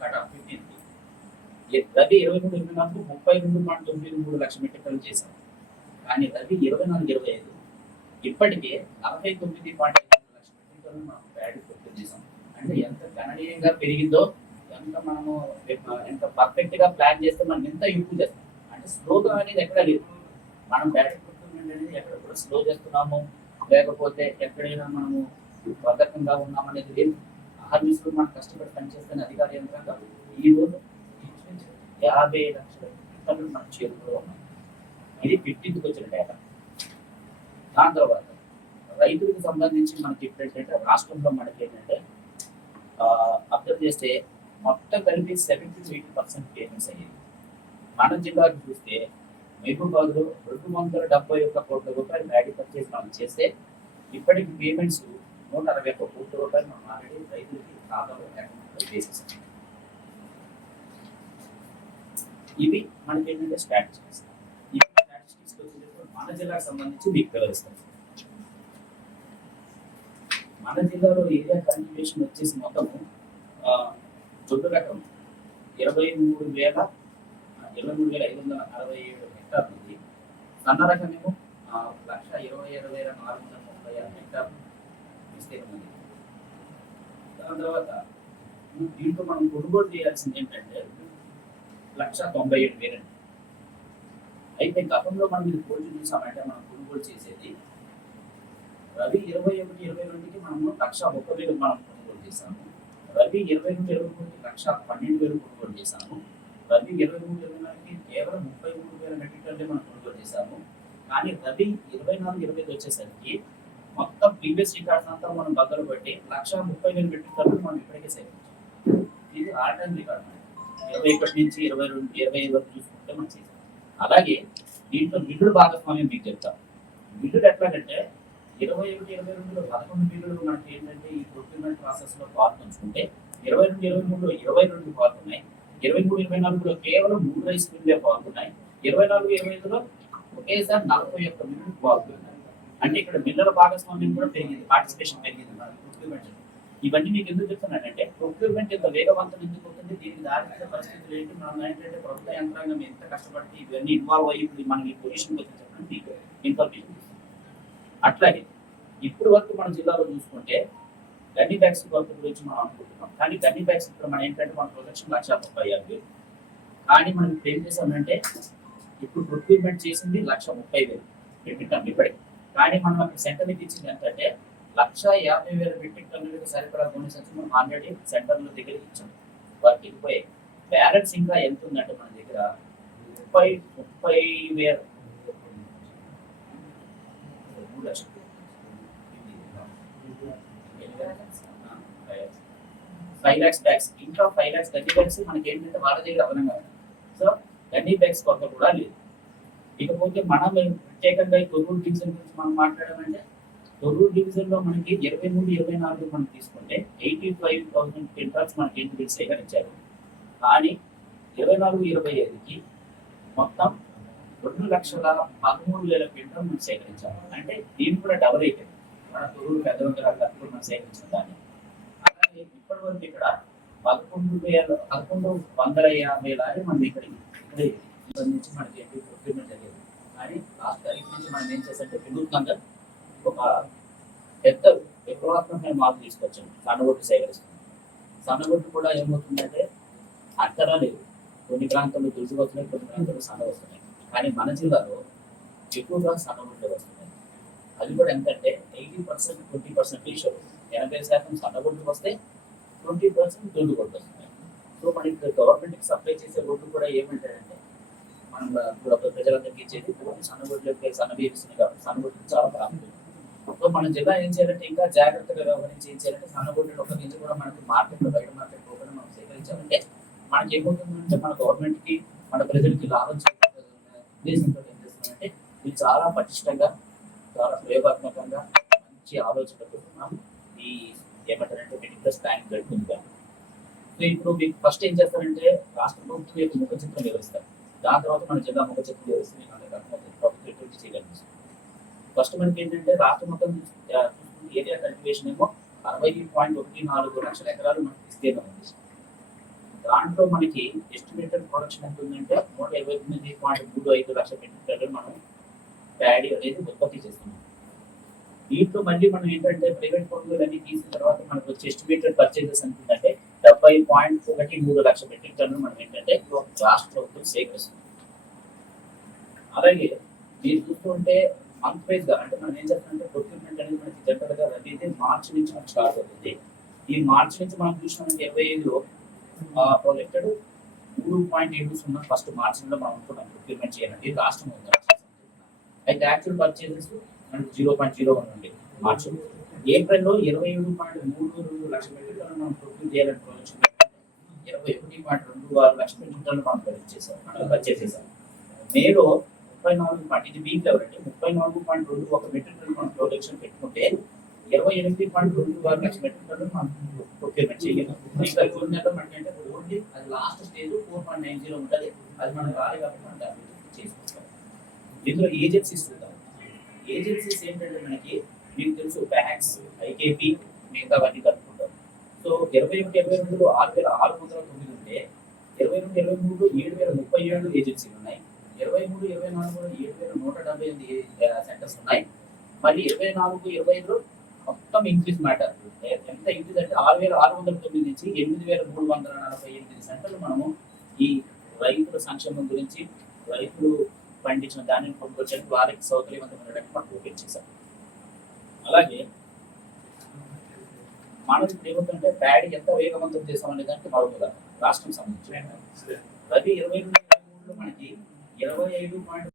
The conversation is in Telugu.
కట్ ఆఫ్ 15కి రవి 23-24 32.93 లక్షల మెట్రిక్ టన్నులు చేశాం. కానీ రవి 24-25 ఇప్పటికే 49.5 లక్షల మెట్రిక్ టన్నులు మనం ప్యాడీ ప్రొక్యూర్ చేసాం. అంటే ఎంత గణనీయంగా పెరిగిందో, ఎంత మనము ఎంత పర్ఫెక్ట్ గా ప్లాన్ చేస్తే మనం ఎంత ఇంప్రూవ్ చేస్తాం. అంటే స్లోగా అనేది ఎక్కడ లేదు. మనం ప్యాడీ ప్రొక్యూర్మెంట్ అనేది ఎక్కడ కూడా స్లో చేస్తున్నాము, లేకపోతే ఎక్కడైనా మనము బద్ధకంగా ఉన్నామనేది లేదు. ఆర్మీస్లో మనం కష్టపడి పనిచేస్తున్న అధికార యంత్రాంగం ఈ రోజు 50 లక్షల టన్నులు మన చేతిలో ఉన్నాయి. ఇది 15కి వచ్చిన డేటా. దాని తర్వాత రైతులకు సంబంధించి మనకి ఏంటంటే రాష్ట్రంలో మనకి ఏంటంటే అబ్జర్వ్ చేస్తే మొత్తం కలిపి 70-80% పేమెంట్స్ అయ్యాయి. మన జిల్లాకు చూస్తే మహబూబాబాద్లో 271 కోట్ల రూపాయలు ప్యాడీ పర్చేస్ మనం చేస్తే ఇప్పటికి పేమెంట్స్ 161 కోట్ల రూపాయలు మనం ఆల్రెడీ రైతులకి ఖాతాలో వేసేసాం. ఇవి మనకి ఏంటంటే స్టాటిస్టిక్స్. ఈ స్టాటిస్టిక్స్ వచ్చేటప్పుడు మన జిల్లాకు సంబంధించి మీకు వివరిస్తాం. మన జిల్లాలో ఏరియా కల్టివేషన్ వచ్చేసి మొత్తము దొడ్డు రకం 23,567 హెక్టార్లు ఉంది. సన్న రకమేమో 1,20,436 హెక్టార్లు విస్తీర్ణం ఉంది. దాని తర్వాత దీంట్లో మనం కొనుగోలు చేయాల్సింది ఏంటంటే 1,97,000. అయితే గతంలో మనం ఇది పోల్చి చూసామంటే మనం కొనుగోలు చేసేది రవి 21-22కి మనము 1,30,000 మనం కొనుగోలు చేసాము. రవి 22-23కి 1,12,000 కొనుగోలు చేసాము. రవి 23-24కి కేవలం 33,000 మెట్రిక్ టన్నులే మనం కొనుగోలు చేసాము. కానీ రవి 24-25 వచ్చేసరికి మొత్తం ప్రీవియస్ రికార్డ్స్ అంతా మనం బద్దలు పెట్టి 1,30,000 మెట్రిక్ టన్నులు మనం ఇప్పటికే సేకరించాం. ఇది ఆల్ టైమ్ రికార్డ్. 21 నుంచి 22-25 వరకు చూసుకుంటే మనం చేసాం. అలాగే దీంట్లో మిల్లుల భాగస్వామ్యం మీకు చెప్తాం. మిల్లులు ఎట్లాగంటే 21-22లో 11 మిల్లులు మనకి ఏంటంటే ఈ ప్రొక్యూర్మెంట్ ప్రాసెస్ లో పాల్పంచుకుంటే 22-23లో 22 పాల్గొన్నాయి. 23-24లో కేవలం 3 రైస్ మిల్లులే పాల్గొన్నాయి. 24-25లో ఒకేసారి 41 మిల్లులు పాల్గొన్నాయి. అంటే ఇక్కడ మిల్లుల భాగస్వామ్యం కూడా పెరిగింది, పార్టిసిపేషన్ పెరిగింది ప్రొక్యూర్మెంట్. ఇవన్నీ మీకు ఎందుకు చెప్తున్నానంటే ప్రొక్యూర్మెంట్ ఎంత వేగవంతం ఎందుకు అవుతుంది, దీనికి దారితీసే పరిస్థితులు ఏంటి, మనం ఏంటంటే ప్రభుత్వ యంత్రాంగం ఎంత కష్టపడి ఇవన్నీ ఇన్వాల్వ్ అయ్యి మనం ఈ పొజిషన్కి వచ్చి చెప్పండి ఇన్ఫర్మేషన్. అట్లాగే ఇప్పుడు వరకు మన జిల్లాలో చూసుకుంటే గన్ని బ్యాగ్స్ వర్క్ గురించి మనం అనుకుంటున్నాం. కానీ గన్ని బ్యాగ్స్ ఇప్పుడు మనం ఏంటంటే మన ప్రొడక్షన్ 1,36,000. కానీ మనం ఇప్పుడు ఏం చేసామంటే ఇప్పుడు ప్రొక్యూర్మెంట్ చేసింది 1,30,000 మెట్రిక్ టన్నులు ఇప్పటికి. కానీ మనం అక్కడ సెంటర్కి ఇచ్చింది ఎంతంటే 1,50,000 మెట్రిక్ టన్నులకు సరిపడా కొన్ని సంచి మనం ఆల్రెడీ సెంటర్ల దగ్గర ఇచ్చాం. వర్క్ వెళ్ళిపోయి బ్యాలెన్స్ ఇంకా ఎంత ఉందంటే మన దగ్గర 30,000 5 lakhs బ్యాగ్స్, ఇంకా 5 lakhs గన్ని బ్యాగ్స్ మనకి ఏంటంటే వాళ్ళ దగ్గర అదనంగా. సో గన్ని బ్యాగ్స్ కొత్త కూడా లేదు. ఇకపోతే మనం ప్రత్యేకంగా ఈ తొర్రూరు డివిజన్ గురించి మనం మాట్లాడాలంటే తొర్రూరు డివిజన్ లో మనకి 23-24 మనం తీసుకుంటే 85,000 క్వింటాల్స్ మనకి ఏంటి సేకరించారు. కానీ 24-25కి మొత్తం 2,13,000 క్వింటాల్ మనం సేకరించాము. అంటే దీన్ని కూడా డబుల్ అయిపోయింది మన తొర్రూరు పెద్దవంతరాలు మనం సేకరించిన దాన్ని. అలాగే ఇప్పటి వరకు ఇక్కడ 11,150 లారీ మనం ఇక్కడ నుంచి మనకి ఏంటి ప్రొక్యూర్మెంట్ జరిగేది. కానీ లాస్ట్ తారీఖు నుంచి మనం ఏం చేస్తే వినూత్నంగా ఒక పెద్ద విప్లవాత్మకమైన మార్పు తీసుకొచ్చాము. సన్నగొట్టు సేకరిస్తున్నాం. సన్నగొట్టు కూడా ఏమవుతుందంటే అంతరా లేదు. కొన్ని ప్రాంతాల్లో దురుసు వస్తున్నాయి, కొన్ని ప్రాంతాల్లో సన్న వస్తున్నాయి. కానీ మన జిల్లాలో ఎక్కువగా సన్నగొడ్లు వస్తున్నాయి. అది కూడా ఎంతంటే 80% 20% రేషియో. 80% సన్నగొడ్లు వస్తే 20% దొడ్డుగొడ్లు వస్తున్నాయి. సో మనకి గవర్నమెంట్కి సప్లై చేసే రోడ్లు కూడా ఏమంటారంటే మనం ఇప్పుడు ప్రజలందరికీ ఇచ్చేది సన్నగొడ్లకి సన్నబియ్యం ఇస్తుంది కాబట్టి సన్నగొడ్లు చాలా ప్రాముఖ్యం. సో మన జిల్లా ఏం చేయాలంటే ఇంకా జాగ్రత్తగా వ్యవహరించి ఏం చేయాలంటే సన్నగొడ్లు ఒక గింజ కూడా మనకి మార్కెట్లో బయట మార్కెట్ పోకుండా మనం సేకరించాలంటే మనకి ఏమవుతుందంటే మన గవర్నమెంట్కి మన ప్రజలకి లాభం చేయాలనే ఉద్దేశంతో ఏం చేస్తున్నామంటే ఇది చాలా పటిష్టంగా చాలా ప్రయోగాత్మకంగా మంచి ఆలోచనతో మనం ఈ ఏమంటారంటే మెటిక్యులస్ ప్లానింగ్ జరుగుతుంది. సో ఇప్పుడు మీకు ఫస్ట్ ఏం చేస్తారంటే రాష్ట్ర ప్రభుత్వం యొక్క ముఖ చిత్రం వివరిస్తారు. దాని తర్వాత మన జిల్లా ముఖ చిత్రం వివరిస్తే మీకు అందరికీ అర్థమవుతుంది ప్రభుత్వం ఎటువంటి చేయగలుగుతుంది. ఫస్ట్ మనకి ఏంటంటే రాష్ట్ర మొత్తం ఏరియా కల్టివేషన్ ఏమో 60.14 లక్షల ఎకరాలు మనకి విస్తీర్ణం ఉంది. దాంట్లో మనకి ఎస్టిమేటెడ్ ప్రొడక్షన్ ఎంత ఉందంటే 129.35 లక్షల మెట్రిక్ టన్నులు మనం ప్యాడీ అనేది ఉత్పత్తి చేస్తున్నాం. దీంట్లో మళ్ళీ మనం ఏంటంటే ప్రైవేట్ కొనుగోలు అన్ని తీసిన తర్వాత మనకు వచ్చే ఎస్టిమేటెడ్ పర్చేజెస్ ఎంత ఉందంటే 70.13 లక్షల మెట్రిక్ టన్నులు మనం ఏంటంటే రాష్ట్ర ప్రభుత్వం సేకరిస్తుంది. అలాగే మీరు చూస్తుంటే మంత్ వైజ్ గా అంటే మనం ఏం చేస్తామంటే ప్రొక్యూర్మెంట్ అనేది మనకి జనరల్ గా రబీ మార్చి నుంచి మనకు స్టార్ట్ అవుతుంది. ఈ మార్చి నుంచి మనం చూసినామంటే 25లో ప్రొజెక్టెడ్ 3.70 ఫస్ట్ మార్చి నుండి మనం అనుకున్నాం ప్రొక్యూర్మెంట్ చేయాలంటే ఇది రాష్ట్రం ఉంది. అయితే యాక్చువల్ పర్చేజెస్ మనకి 0.01 ఉంది మార్చి. ఏప్రిల్లో 27.32 లక్షల మెట్రిక్ టన్నులు మనం ప్రొక్యూర్ చేయాలని ప్రొజెక్షన్ 21.26 లక్షల మెట్రిక్ టన్నులు మనం పర్చేస్ చేసాం. మేలో 34 ఇది వీక్ లెవెల్ అంటే 34.21 మెట్రిక్ టన్నులు మనం ప్రొడక్షన్ పెట్టుకుంటే 28.26 లక్షల మెట్రిక్ టన్నులు మనం ప్రొక్యూర్మెంట్ చేయాలి. ఇంకా జూన్ నెలలో మనకి అంటే ఓన్లీ అది లాస్ట్ స్టేజ్ 4.90 ఉంటుంది. అది మనం రాలే కాబట్టి మనం దాన్ని చేసుకుంటాం. ఇందులో ఏజెన్సీస్ చూద్దాం. ఏజెన్సీస్ ఏంటంటే మనకి మీకు తెలుసు బ్యాంక్స్, ఐకేపీ మిగతావన్నీ కలుపుకుంటాం. సో 21-22లో 6,609 ఉంటే 22-23లో 7,037 ఏజెన్సీలు ఉన్నాయి. 23-24లో 7,178 సెంటర్స్ ఉన్నాయి. మళ్ళీ 24-25లో మొత్తం ఇంక్రీజ్ మ్యాటర్ ఎంత ఇంక్రీజ్ అంటే 6,609 నుంచి 8,348 సెంటర్లు మనము ఈ రైతుల సంక్షేమం గురించి రైతులు పండించిన ధాన్యం కొనుక్కొచ్చడానికి వారికి సౌకర్యవంతమైనటువంటి మనం ఓపెన్ చేశాం. అలాగే మనం ఇప్పుడు ఏమవుతుందంటే ప్యాడీ ఎంత వేగవంతం చేసామనే దానికి మరొక రాష్ట్రం సంబంధించి రబీ 22-23లో మనకి 25.